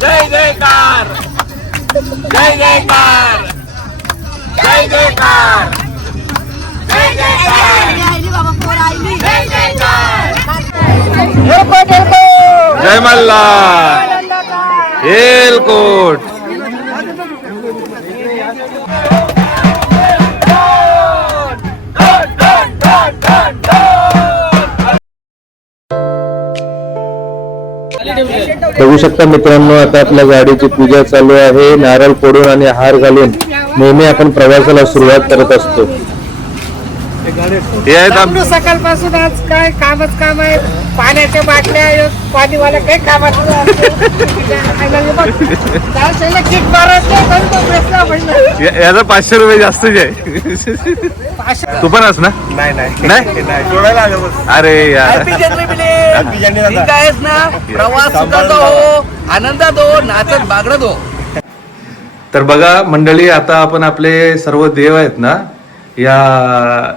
जय जयकार, जय जयकार, जय जयकार, जय जयकार, जय मल्हार, एलकोट. बघू शकता मित्रांनो, आता आपल्या गाडीची पूजा चालू आहे. नारळ फोडून आणि हार घालून नेहमी आपण प्रवासाला सुरुवात करत असतो. सकाळपासून आज काय कामच काम आहे. पाण्याच्या बाटल्या, पाणीवाला काही कामात याचा 500 रुपये जास्तच आहे. तू पण अस ना? नाही अरे यार, प्रवास हो, आनंदात हो, नाचत बागडत हो. तर बघा मंडळी, आता आपण आपले सर्व देव आहेत ना या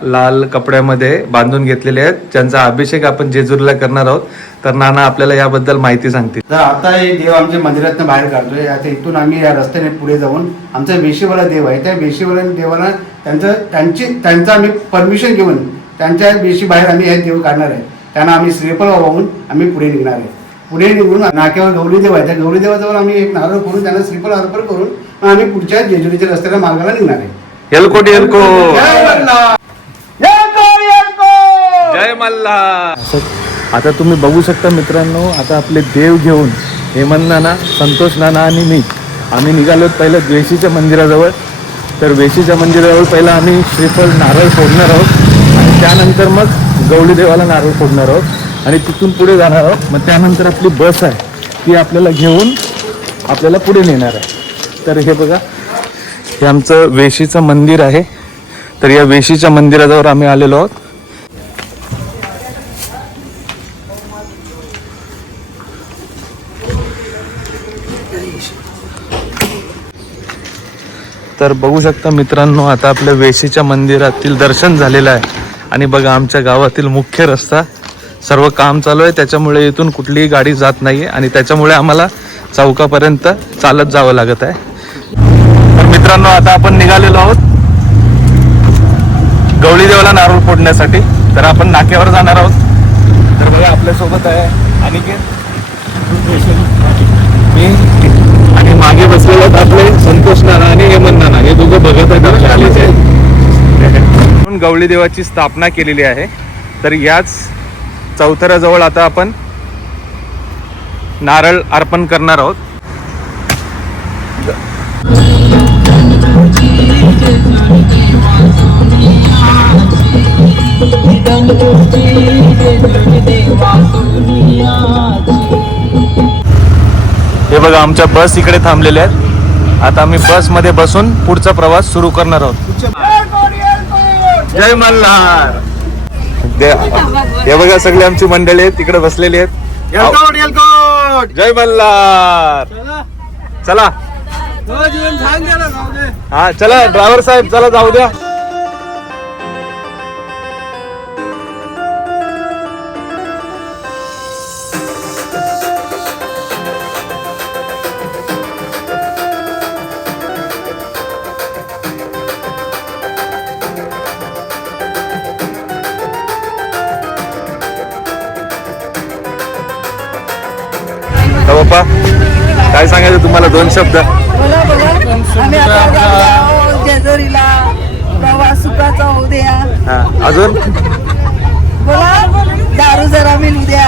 लाल कपड्यामध्ये बांधून घेतलेले आहेत, ज्यांचा अभिषेक आपण जेजुरीला करणार आहोत. तर नाना आपल्याला याबद्दल माहिती सांगतील. तर आता हे देव आमच्या मंदिरातनं बाहेर काढतोय. आता इथून आम्ही या रस्त्याने पुढे जाऊन आमचा वेशीवाला देव आहे, त्या वेशीवाला देवाला त्यांचं आम्ही परमिशन घेऊन त्यांच्या वेशी बाहेर आम्ही हे देव काढणार आहे. त्यांना आम्ही श्रीफळ वाहून आम्ही पुढे निघणार आहे. पुढे निघून नाक्यावर गौरी देव आहे, त्या गौरी देवाजवळ आम्ही एक नारळ करून त्यांना श्रीफळ अर्पण करून आम्ही पुढच्या जेजुरीच्या रस्त्याला मार्गाला निघणार आहे. एलकोट एलकोट, जय मल्हार, जय मल्हार. आता तुम्ही बघू शकता मित्रांनो, आता आपले देव घेऊन हेमंत नाना, संतोष नाना आणि मी आम्ही निघालो पहिलं वेशीच्या मंदिराजवळ. तर वेशीच्या मंदिराजवळ पहिला आम्ही श्रीफळ नारळ फोडणार आहोत आणि त्यानंतर मग गौरी देवाला नारळ फोडणार आहोत आणि तिथून पुढे जाणार आहोत. मग त्यानंतर आपली बस आहे, ती आपल्याला घेऊन आपल्याला पुढे नेणार आहे. तर हे बघा, हे आमचं वेशीचं मंदिर आहे. तर या वेशीच्या मंदिराजवळ आम्ही आलेलो आहोत. तर बघू शकता मित्रांनो, आता आपल्या वेशीच्या मंदिरातील दर्शन झालेलं आहे. आणि बघा, आमच्या गावातील मुख्य रस्ता सर्व काम चालू आहे, त्याच्यामुळे इथून कुठलीही गाडी जात नाही आणि त्याच्यामुळे आम्हाला चौकापर्यंत चालत जावं लागत आहे. तर मित्रांनो, आता आपण निघालेलो आहोत गौरी देवाला नारळ फोडण्यासाठी. तर आपण नाक्यावर जाणार आहोत. तर बघा, आपल्यासोबत आहे अनिकेत, मी आणि मागे बसलेले आपले संतोष नाना आणि हेमंत नाना, हे दोघं बघत आहेत आपल्या आलेचे. म्हणून गवळी देवाची स्थापना केलेली आहे. तर याच चौथऱ्याजवळ आता आपण नारळ अर्पण करणार आहोत. हे बघा, आमच्या बस इकडे थांबलेल्या आहेत. आता आम्ही बसमध्ये बसून पुढचा प्रवास सुरू करणार आहोत. जय मल्हार. हे बघा, सगळे आमची मंडळी आहेत तिकडे बसलेली आहेत. जय मल्हार. चला हा, चला ड्रायव्हर साहेब, चला जाऊ द्या. बाप्पा, काय सांगायचं तुम्हाला, 2 शब्द. आम्ही आता जेजुरीला, प्रवास सुखाचा होऊ द्या. अजून बोला, दारू जरा मिळू द्या.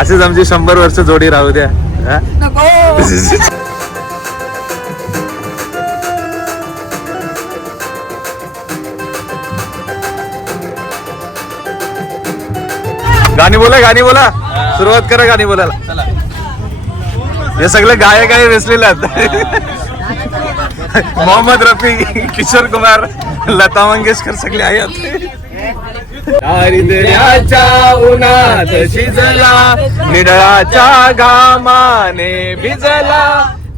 असेच आमची 100 वर्ष जोडी राहू द्या. नको. गाणी बोला, गाणी बोला, सुरुवात करा गाणी बोलायला. हे सगळे गायक आहे बसलेले आहेत. मोहम्मद रफी, किशोर कुमार, लता मंगेशकर सगळे आहेत. दारिद्र्याच्या उन्हात शिजला, निडळाच्या घामाने भिजला,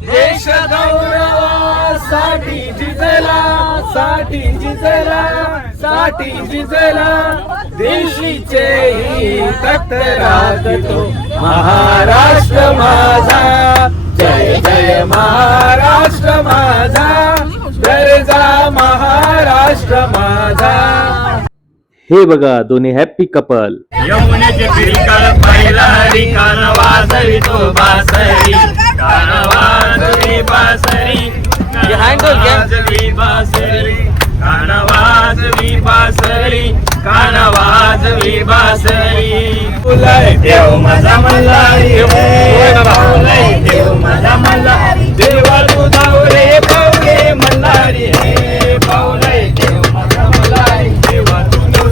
देश गौरवासाठी झिजला, साठी झिजला, साठी झिजला, देशीचे हित राखतो महाराष्ट्र माझा, जय जय महाराष्ट्र माझा, दर्जा महाराष्ट्र माझा. हे बघा दोन्ही हॅपी कपल. यमुनेचे फिरकाळ पाहिला हरी, कान वाजवितो बासरी, कान वाजवी बासरी, वाजवी बासरी, कान वाजवी बासरी, कान वाजवी बासरी. फुलय देव माझा मल्हारी, फुलय देव माझा मल्हारी, देवा तुझावरे पावले मल्हारी, हे पावलय देव माझा मल्हारी, देवा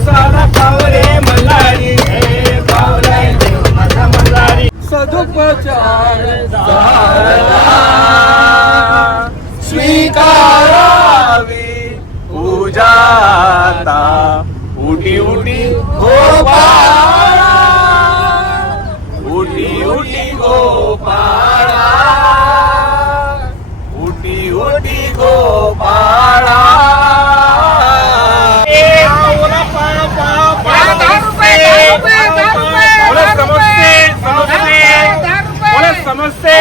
सारा पावरे मल्हारी, हे पावलय देव माझा मल्हारी. सदुपचार झाला स्वीकारावी पूजाता, उटी उटी गोपाळा, उटी उटी गोपाळा, उटी उटी गोपाळा. समस्ते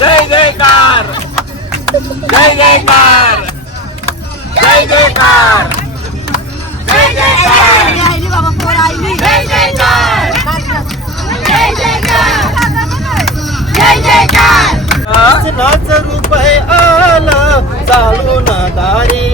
जय जयकार, जय जयकार, जय जयकार, जय जयकार, जय जयकार, जय जयकार. नाच रूप आला चालून दारी,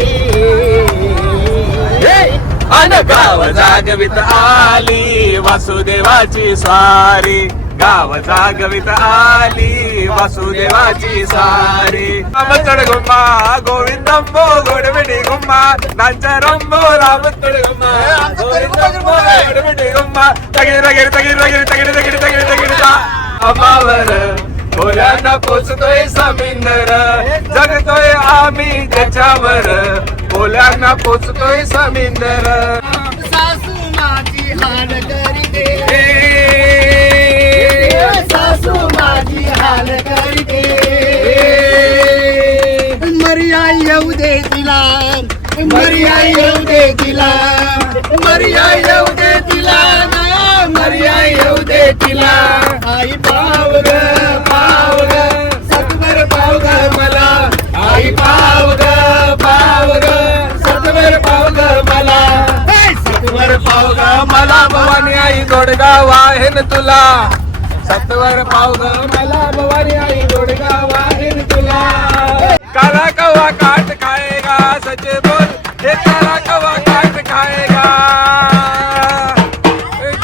अन गाव जागवित आली वासुदेवाची स्वारी, गाव जागवित आली वासुदेवाची सारी. रामचड गुम्मा गोविंदंबो गोडमिडी गुम्मा, नांचरंबो रामचड गुम्मा गोविंदंबो गोडमिडी गुम्मा, तगिर तगिर तगिर तगिर तगिर तगिर तगिर तगिर अमावर भोल्याना पोचतोय समिंदर, जगतोय आम्ही त्याच्यावर, भोल्याना पोचतोय समिंदर. सासू माझी हाल करते, सासू माझी हाल करते, मर्या येऊ दे तिला, मर्या येऊ दे तिला, मर्या येऊ दे तिला, मर्या येऊ दे तिला. आई पाव ग सत्वर पाव ग मला, आई पाव ग सत्वर पाव ग मला, सत्वर पाव ग मला भवानी आई दोडगाव आहे न तुला, सत्वर पाव ग मला भवानी आई दोडगाव आहे न तुला. काला कवा काट खाएगा सच बोल, हे काला कवा काट खाएगा.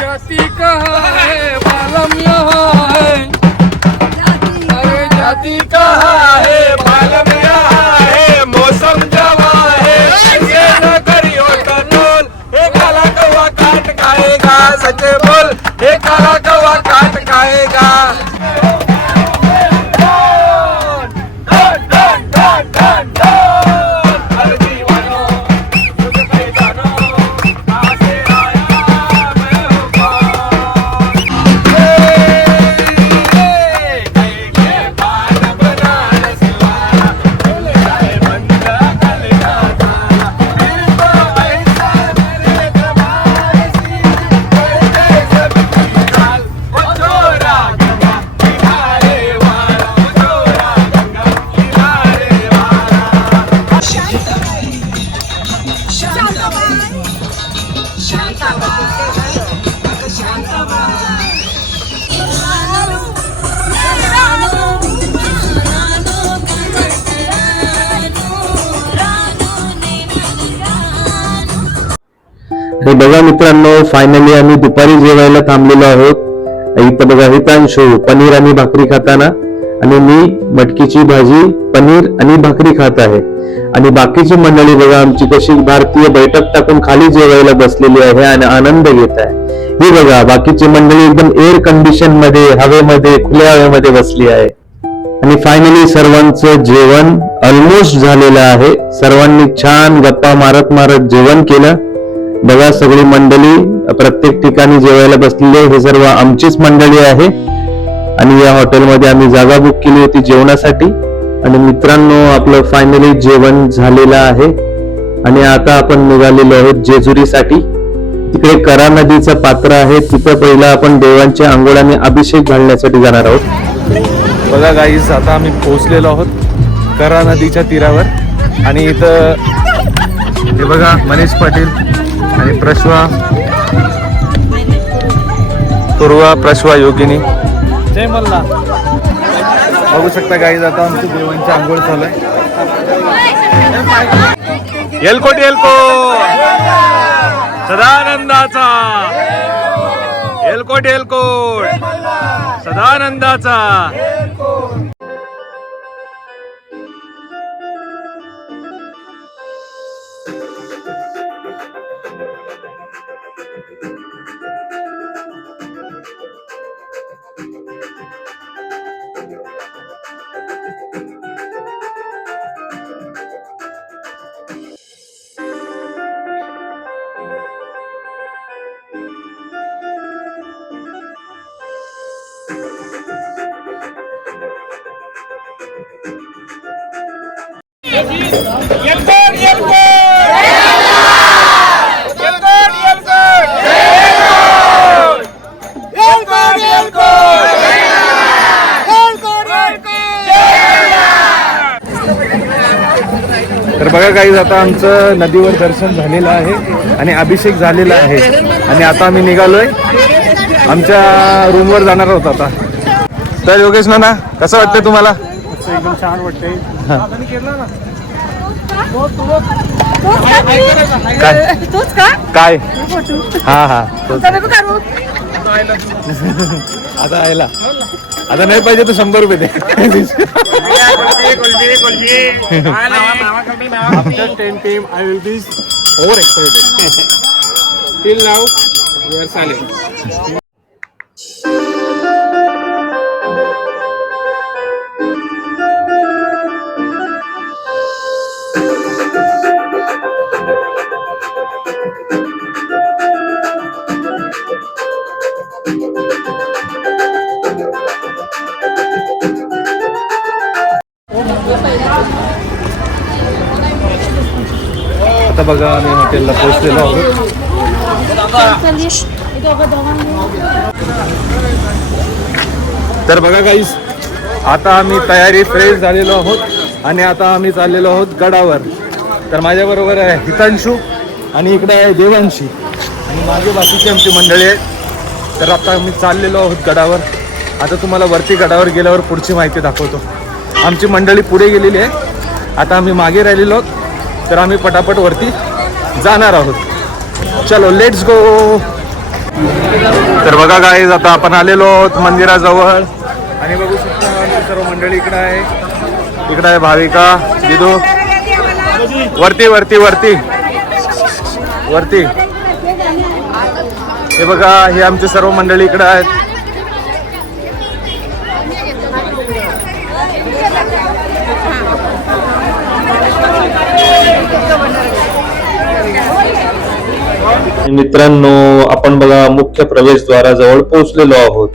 जाती कहाँ है मालूम यहाँ है, अरे जाती कहाँ है मालूम यहाँ है, मौसम जवा है ये न करियो तनोल, हे काला कवा काट खाएगा सच बोल, हे काला कवा काट खाएगा. तर बघा मित्रांनो, फायनली आम्ही दुपारी जेवायला थांबलेलो आहोत. इथं बघा हितांशू पनीर आणि भाकरी खाताना, आणि मी मटकीची भाजी, पनीर आणि भाकरी खात आहे. आणि बाकीची मंडळी बघा आमची कशी भारतीय बैठक टाकून खाली जेवायला बसलेली आहे आणि आनंद घेत आहे. ही बघा बाकीची मंडळी एकदम एअर कंडिशन मध्ये, हवेमध्ये, खुल्या हवेमध्ये बसली आहे. आणि फायनली सर्वांचं जेवण ऑलमोस्ट झालेलं आहे. सर्वांनी छान गप्पा मारत मारत जेवण केलं. बघा सगळी मंडळी प्रत्येक ठिकाणी जेवायला बसलेली आहे. हे सर्व आमचीच मंडळी आहे. आणि या हॉटेलमध्ये आम्ही जागा बुक केली होती जेवणासाठी. आणि मित्रांनो, आपलं फायनली जेवण झालेलं आहे. आणि आता आपण निघालेलो आहोत जेजुरीसाठी. तिकडे करा नदीचं पात्र आहे, तिथं पहिला आपण देवांच्या आंघोळ आणि अभिषेक घालण्यासाठी जाणार आहोत. बघा गाईज, आता आम्ही पोहोचलेलो आहोत करा नदीच्या तीरावर. आणि इथं हे बघा मनीष पाटील आणि प्रश्वा, पूर्वा, प्रश्वा, योगिनी, जय मल्ला. बघू शकता गाईज, आता आमची देवांची आंघोळ चालू आहे. एलकोट एलकोट सदानंदाचा, एलकोट एलकोट सदानंदाचा. तर बघा गाईज, आता आमचं नदीवर दर्शन झालेलं आहे आणि अभिषेक झालेला आहे. आणि आता आम्ही निघालोय आमच्या रूमवर जाणार आहोत आता. तर योगेश नाना, कसं वाटतंय तुम्हाला? एकदम छान वाटतंय. काय काय? हा हा, आता यायला आता नाही पाहिजे तर 100 रुपये दे. After 10 PM, I will be overexcited. Till now, we are silent. आता बघा आम्ही हॉटेलला पोहोचलेलो आहोत. तर बघा गाईस, आता आम्ही तयारी फ्रेश झालेलो आहोत आणि आता आम्ही चाललेलो आहोत गडावर. तर माझ्याबरोबर आहे हितांशू आणि इकडे आहे देवांशी आणि मागे बाकीची आमची मंडळी आहे. तर आता आम्ही चाललेलो आहोत गडावर. आता तुम्हाला वरती गडावर गेल्यावर पुढची माहिती दाखवतो. आमची मंडळी पुढे गेलेली आहे, आता आम्ही मागे राहिलेलो आहोत. तर आम्ही पटापट वरती जाणार आहोत. चलो लेट्स गो. तर बघा गाईज, आता आपण आलेलो आहोत मंदिराजवळ आणि बघू शकता आमची सर्व मंडळी इकडे आहे. इकडे आहे भाविका, दिदू, वरती वरती वरती वरती. हे बघा, हे आमची सर्व मंडळी इकडे आहेत. मित्रांनो, आपण बघा मुख्य प्रवेशद्वाराजवळ पोहोचलेलो आहोत.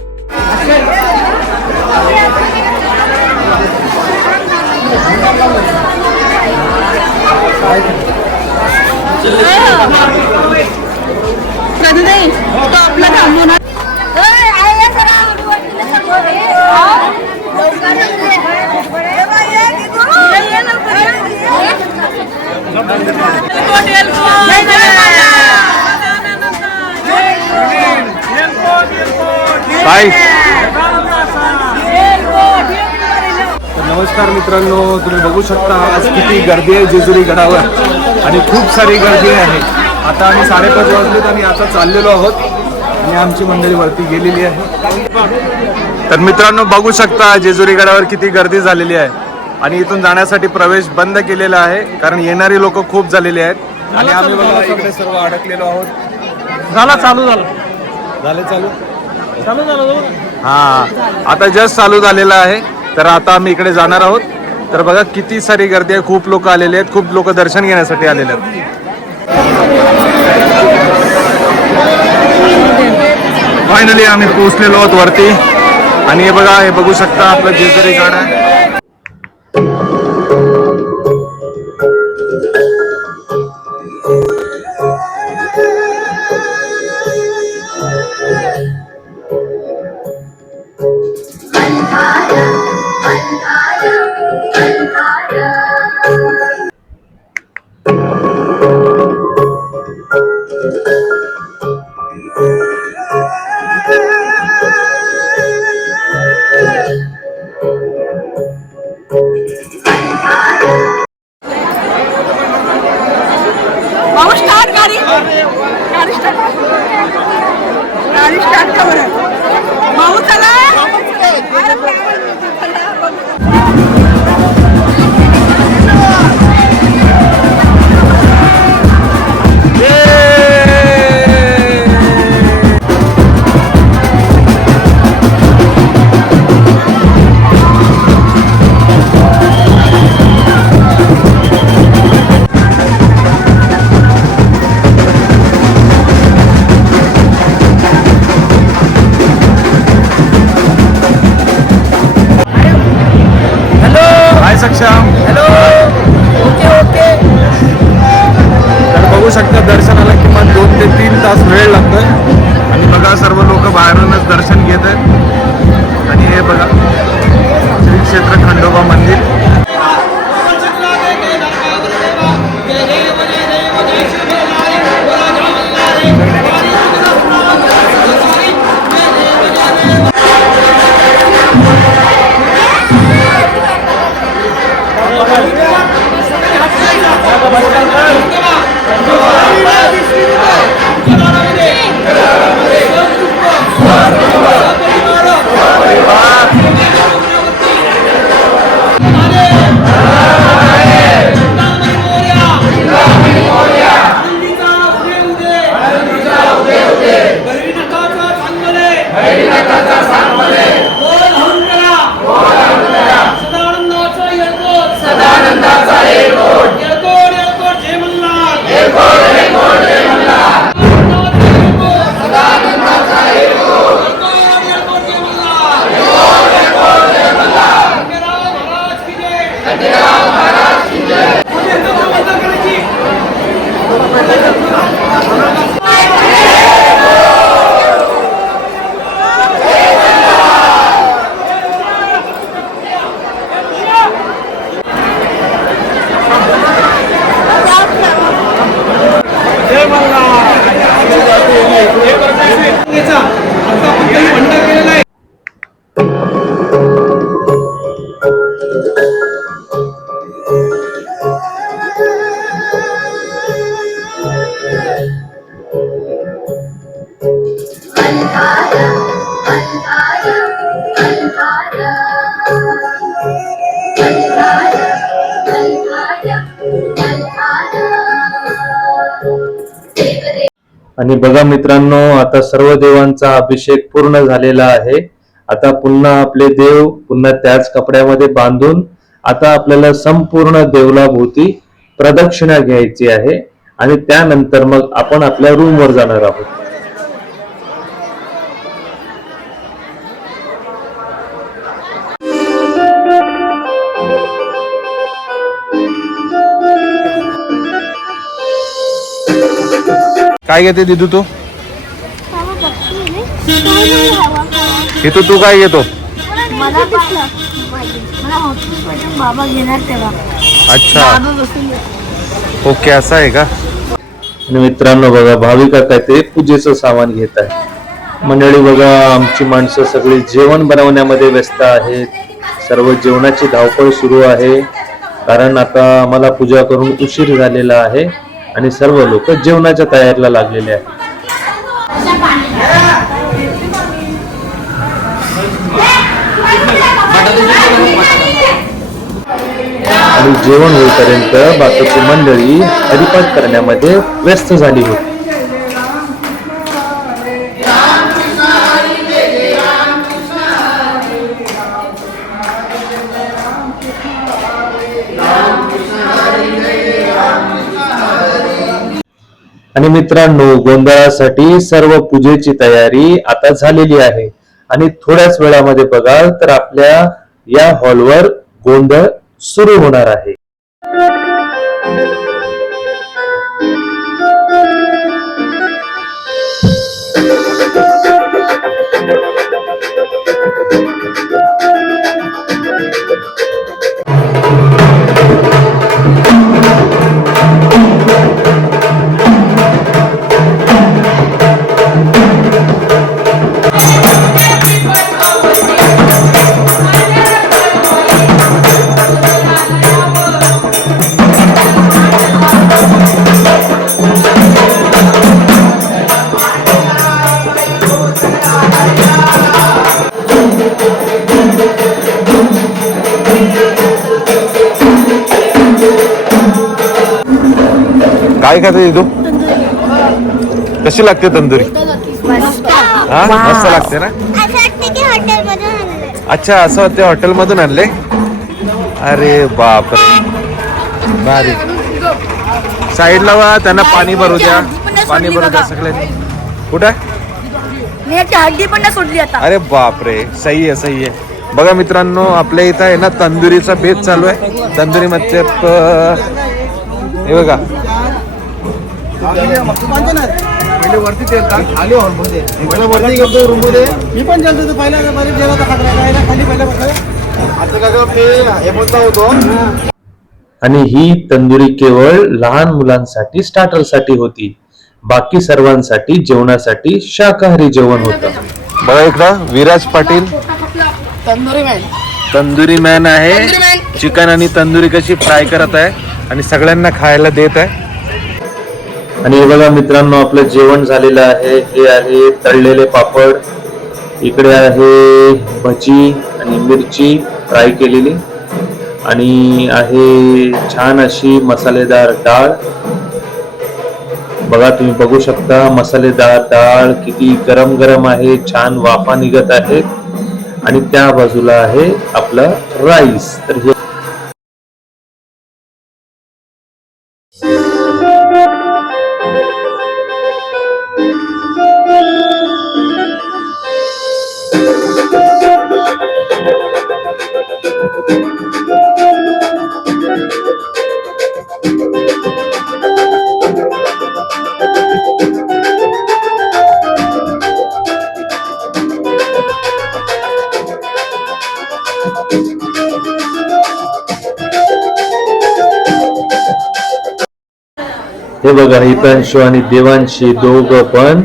नमस्कार मित्रांनो, तुम्ही बघू शकता आज किती गर्दी आहे जेजुरी गडावर आणि खूप सारी गर्दी आहे. आता आम्ही 5:30 वाजलेत आणि आता चाललेलो आहोत आणि आमची मंडळी वरती गेलेली आहे. तर मित्रांनो बघू शकता जेजुरी गडावर किती गर्दी झालेली आहे आणि इथून जाण्यासाठी प्रवेश बंद केलेला आहे कारण येणारी लोक खूप झालेली आहेत आणि आम्ही बघा इकडे सर्व अडकलेलो आहोत. चालू हा आता जस्ट चालू झालेला आहे. तर आता आम्ही इकडे जाणार आहोत. तर बघा किती सारी गर्दी आहे, खूप लोक आलेले आहेत, खूप लोक दर्शन घेण्यासाठी आलेले आहेत. फायनली आम्ही पोहोचलेलो आहोत वरती आणि हे बघा, हे बघू शकता आपलं जेजुरी गड आहे. गाड़ी स्टार्ट का बरं भाऊ चला सक्षम हॅलो. ओके. तर बघू शकता दर्शनाला किमान 2 ते 3 तास वेळ लागतोय आणि बघा सर्व लोक बाहेरूनच दर्शन घेत आहेत आणि हे बघा श्री क्षेत्र खंडोबा मंदिर. आणि बघा मित्रांनो, आता सर्व देवांचा अभिषेक पूर्ण झालेला आहे. आता पुन्हा आपले देव पुन्हा त्याच कपड्यामध्ये बांधून आता आपल्याला संपूर्ण देवलाभोवती प्रदक्षिणा घ्यायची आहे आणि त्यानंतर मग आपण आपल्या रूमवर जाणार आहोत. काय घेते दिदू तू? तू काय घेतो? बाबा घेणार तेव्हा. अच्छा ओके, असं आहे का? आणि मित्रांनो बघा, भाविका काय ते पूजेचं सामान घेत आहे. मंडळी बघा, आमची माणसं सगळी जेवण बनवण्यामध्ये व्यस्त आहेत. सर्व जेवणाची धावपळ सुरू आहे कारण आता आम्हाला पूजा करून उशीर झालेला आहे आणि सर्व लोक जेवणाच्या तयारीला लागलेले आहेत. आणि जेवण होईपर्यंत बाकीची मंडळी हरिपाठ करण्यामध्ये व्यस्त झाली होती. आणि मित्रांनो, गोंधळासाठी सर्व पूजेची तयारी आता झालेली आहे आणि थोड्याच वेळामध्ये बघाल तर आपल्या या हॉलवर गोंधळ सुरू होणार आहे. काय खाते तू? कशी लागते तंदुरी? हा मस्त लागते ना. अच्छा, असं वाटते हॉटेलमधून आणले. अरे बापरे, भारी. साईडला वा, त्यांना पाणी भरू द्या, पाणी भरू द्या सगळ्यांनी. कुठं? हड्डी पण नाही सोडली आता. अरे बापरे, सही आहे, सही आहे. बघा मित्रांनो, आपल्या इथं आहे ना तंदुरीचा बेत चालू आहे. तंदुरी मध्ये हे बघा, पहिले वरती तेल टाक, खाली हॉलमध्ये वरती गेलो रूम मध्ये. मी पण गेलो पहिला जेवण खाली पहिला आता काय हे बोलता होतो. आणि ही तंदुरी केवळ लहान मुलांसाठी स्टार्टरसाठी होती. बाकी सर्वांसाठी जेवणासाठी शाकाहारी जेवण होतं. बघा इकडं विराज पाटील तंदुरी मॅन आहे. चिकन आणि तंदुरी कशी फ्राय करत आहे आणि सगळ्यांना खायला देत आहे. आणि हे बघा मित्रांनो, आपलं जेवण झालेलं आहे. हे आहे तळलेले पापड, इकडे आहे भजी आणि मिरची फ्राय केलेली, आणि आहे छान अशी मसालेदार डाळ. बघा, तुम्ही बघू शकता मसालेदार डाळ किती गरम गरम आहे, छान वाफा निघत आहेत. आणि त्या बाजूला आहे आपलं राईस. तर हे हे बघा, हितांशु आणि देवांशी दोघं पण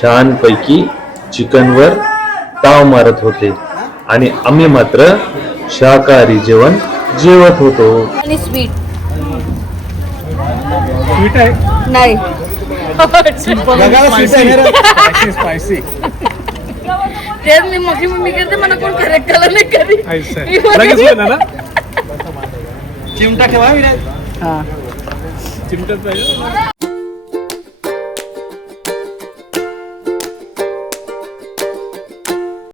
छान पैकी चिकनवर ताव मारत होते आणि आम्ही मात्र शाकाहारी जेवण जेवत होतो. आणि स्वीट स्वीट आहे. नाही. स्पायसी. तेच मी मम्मी करते, मला कोण करेक्ट केलं नाही कधी. लगेच होईल ना. चिमटा ठेवा विराज. चिमटच पाहिजे.